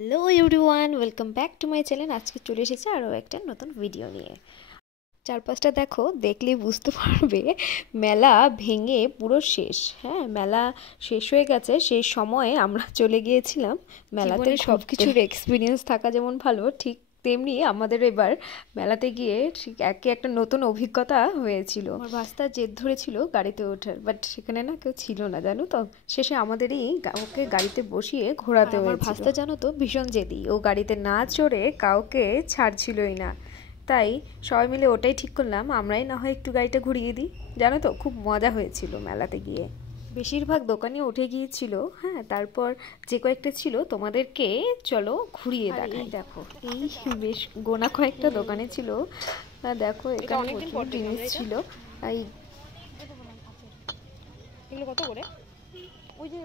Hello everyone, welcome back to my channel. আজকে চলে এসেছে আরও একটা নতুন ভিডিও নিয়ে। চারপাশটা দেখো, দেখলেই বুঝতে পারবে মেলা ভেঙে পুরো শেষ। হ্যাঁ, মেলা শেষ হয়ে গেছে। সেই সময়ে আমরা চলে গিয়েছিলাম মেলাতে। সব কিছুর এক্সপিরিয়েন্স থাকা যেমন ভালো, ঠিক তেমনি আমাদের এবার মেলাতে গিয়ে ঠিক একটা নতুন অভিজ্ঞতা হয়েছিল। আমার ভাস্তা জেদ ধরেছিল গাড়িতে ওঠার, বাট সেখানে না কেউ ছিল না, জানো তো। শেষে আমাদেরই ওকে গাড়িতে বসিয়ে ঘোরাতে হয়েছিল। আমার ভাস্তা জানো তো ভীষণ জেদি, ও গাড়িতে না চড়ে কাউকে ছাড়ছিলই না। তাই সবাই মিলে ওটাই ঠিক করলাম, আমরাই না হয় একটু গাড়িটা ঘুরিয়ে দিই। জানো তো, খুব মজা হয়েছিল মেলাতে গিয়ে। বেশিরভাগ দোকানে উঠে গিয়েছিল। হ্যাঁ, তারপর যে কয়েকটা ছিল তোমাদেরকে চলো ঘুরিয়ে দেখাই। দেখো, এই বেশ গোনা কয়েকটা দোকানে ছিল। দেখো, এখানে প্রচুর জিনিস ছিল। এই এগুলো কত করে? ওই যে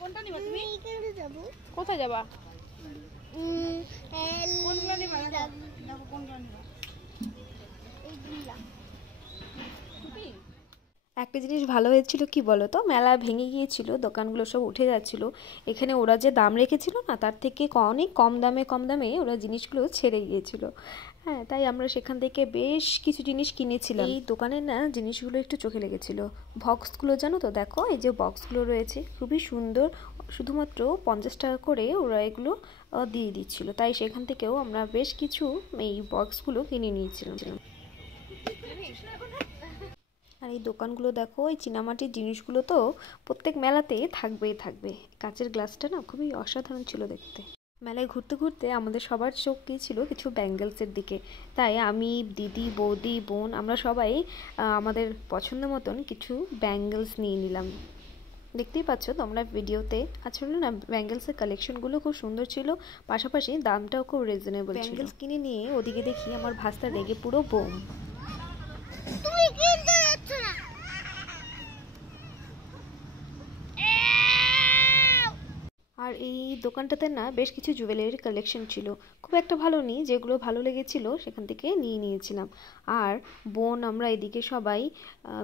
কোনটা নিবা তুমি? এইখানে যাব। কোথায় যাবা? কোনগুলো নিবা? দেখো কোনগুলো নিবা। এইগুলা। একটা জিনিস ভালো হয়েছিল, কি বলো তো, মেলা ভেঙে গিয়েছিল, দোকানগুলো সব উঠে যাচ্ছিল। এখানে ওরা যে দাম রেখেছিল না, তার থেকে অনেক কম দামে ওরা জিনিসগুলো ছেড়ে গিয়েছিল। হ্যাঁ, তাই আমরা সেখান থেকে বেশ কিছু জিনিস কিনেছিলাম। এই দোকানের না জিনিসগুলো একটু চোখে লেগেছিল। বক্সগুলো জানো তো, দেখো এই যে বক্সগুলো রয়েছে খুবই সুন্দর। শুধুমাত্র 50 টাকা করে ওরা এগুলো দিয়ে দিচ্ছিল। তাই সেখান থেকেও আমরা বেশ কিছু এই বক্সগুলো কিনে নিয়েছিলাম। আর এই দোকানগুলো দেখো, এই চীনামাটির জিনিসগুলো তো প্রত্যেক মেলাতে থাকবেই থাকবে। কাঁচের গ্লাসটা না খুবই অসাধারণ ছিল দেখতে। মেলায় ঘুরতে ঘুরতে আমাদের সবার চোখ গিয়েছিল কিছু ব্যাঙ্গেলসের দিকে। তাই আমি, দিদি, বৌদি, বোন, আমরা সবাই আমাদের পছন্দ মতন কিছু ব্যাঙ্গেলস নিয়ে নিলাম। দেখতেই পাচ্ছ তোমরা ভিডিওতে। আসলে না, ব্যাঙ্গেলসের কালেকশনগুলো খুব সুন্দর ছিল, পাশাপাশি দামটাও খুব রিজনেবল ছিল। ব্যাঙ্গেলস কিনে নিয়ে ওদিকে দেখি আমার ভাস্তা রেগে পুরো বোম। তুমি কিনতে যাচ্ছ না? আর এই দোকানটাতে না বেশ কিছু জুয়েলারি কালেকশন ছিল, খুব একটা ভালো নেই, যেগুলো ভালো লেগেছিল সেখান থেকে নিয়ে নিয়েছিলাম। আর বোন, আমরা এদিকে সবাই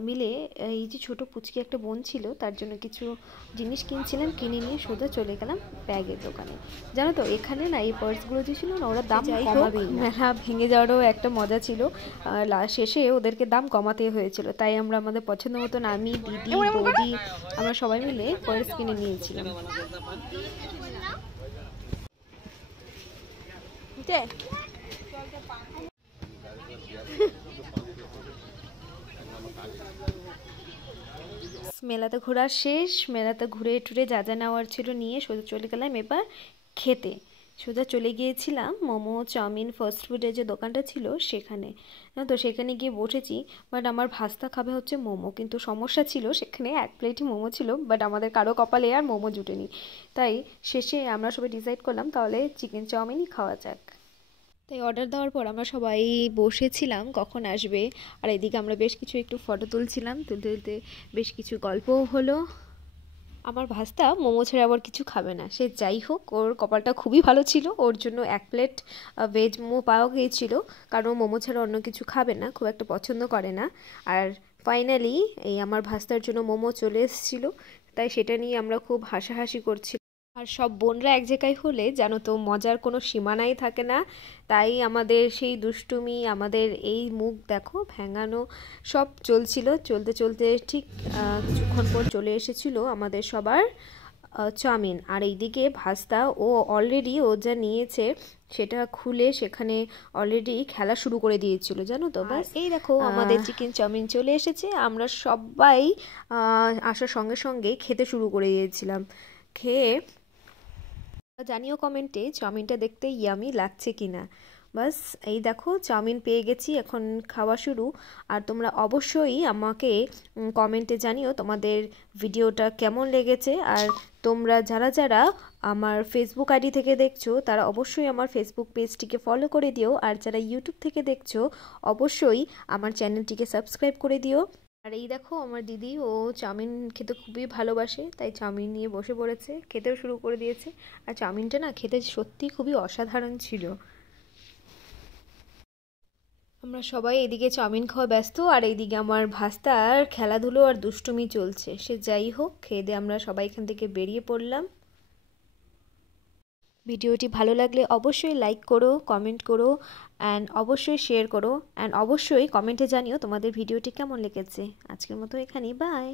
মিলে, এই যে ছোট পুচকি একটা বোন ছিল, তার জন্য কিছু জিনিস কিনছিলাম। কিনে নিয়ে সোজা চলে গেলাম ব্যাগের দোকানে। জানো তো, এখানে না এই পার্সগুলো যে ছিল না, ওরা দাম কমাবেই না। মেলা ভেঙে যাওয়ারও একটা মজা ছিল, শেষে ওদেরকে দাম কমাতে হয়েছিল। তাই আমরা আমাদের পছন্দ মতন, আমি, দিদি, বৌদি, আমরা সবাই মিলে পার্স কিনে নিয়েছিলাম। মেলাতে ঘোরা শেষ। মেলাতে ঘুরে টুরে যা যা নেওয়ার ছিল নিয়ে সোজা চলে গেলাম এবার খেতে। সোজা চলে গিয়েছিলাম মোমো, চাউমিন, ফাস্ট ফুডের যে দোকানটা ছিল সেখানে। না তো, সেখানে গিয়ে বসেছি। বাট আমার ভাস্তা খাবে হচ্ছে মোমো, কিন্তু সমস্যা ছিল সেখানে এক প্লেটই মোমো ছিল, বাট আমাদের কারো কপালে আর মোমো জুটেনি। তাই শেষে আমরা সবাই ডিসাইড করলাম তাহলে চিকেন চাউমিনই খাওয়া যাক। তাই অর্ডার দেওয়ার পর আমরা সবাই বসেছিলাম কখন আসবে। আর এদিকে আমরা বেশ কিছু একটু ফটো তুলছিলাম, তুলতে তুলতে বেশ কিছু গল্পও হলো। আমার ভাস্তা মোমো ছেড়ে আবার কিছু খাবে না। সে যাই হোক, ওর কপালটা খুবই ভালো ছিল, ওর জন্য এক প্লেট ভেজ মোমো পাওয়া গিয়েছিল, কারণ মোমো ছাড়া অন্য কিছু খাবে না, খুব একটা পছন্দ করে না। আর ফাইনালি এই আমার ভাস্তার জন্য মোমো চলে এসেছিলো। তাই সেটা নিয়ে আমরা খুব হাসাহাসি করছি। আর সব বোনরা এক জায়গায় হলে জানো তো, মজার কোনো সীমানাই থাকে না। তাই আমাদের সেই দুষ্টুমি, আমাদের এই মুখ দেখো ভেঙানো, সব চলছিল। চলতে চলতে ঠিক কিছুক্ষণ পর চলে এসেছিল আমাদের সবার চাউমিন। আর এইদিকে ভাস্তা, ও অলরেডি ও যা নিয়েছে সেটা খুলে সেখানে অলরেডি খেলা শুরু করে দিয়েছিল, জানো তো। বাস এই দেখো, আমাদের চিকেন চাউমিন চলে এসেছে। আমরা সবাই আসার সঙ্গে সঙ্গে খেতে শুরু করে দিয়েছিলাম। খেয়ে জানিও কমেন্টে চাউমিনটা দেখতে ইয়ামি লাগছে কিনা। বাস এই দেখো, চাউমিন পেয়ে গেছি, এখন খাওয়া শুরু। আর তোমরা অবশ্যই আমাকে কমেন্টে জানিও তোমাদের ভিডিওটা কেমন লেগেছে। আর তোমরা যারা যারা আমার ফেসবুক আইডি থেকে দেখছো, তারা অবশ্যই আমার ফেসবুক পেজটিকে ফলো করে দিও। আর যারা ইউটিউব থেকে দেখছো, অবশ্যই আমার চ্যানেলটিকে সাবস্ক্রাইব করে দিও। আর এই দেখো, আমার দিদি, ও চাউমিন খেতে খুবই ভালোবাসে, তাই চাউমিন নিয়ে বসে পড়েছে, খেতেও শুরু করে দিয়েছে। আর চাউমিনটা না খেতে সত্যি খুবই অসাধারণ ছিল। আমরা সবাই এদিকে চাউমিন খাওয়া ব্যস্ত, আর এইদিকে আমার ভাস্তার খেলাধুলো আর দুষ্টুমি চলছে। সে যাই হোক, খেয়ে দিয়ে আমরা সবাই এখান থেকে বেরিয়ে পড়লাম। ভিডিওটি ভালো লাগলে অবশ্যই লাইক করো, কমেন্ট করো অ্যান্ড অবশ্যই শেয়ার করো অ্যান্ড অবশ্যই কমেন্টে জানিও তোমাদের ভিডিওটি কেমন লেগেছে। আজকের মতো এখানেই, বাই।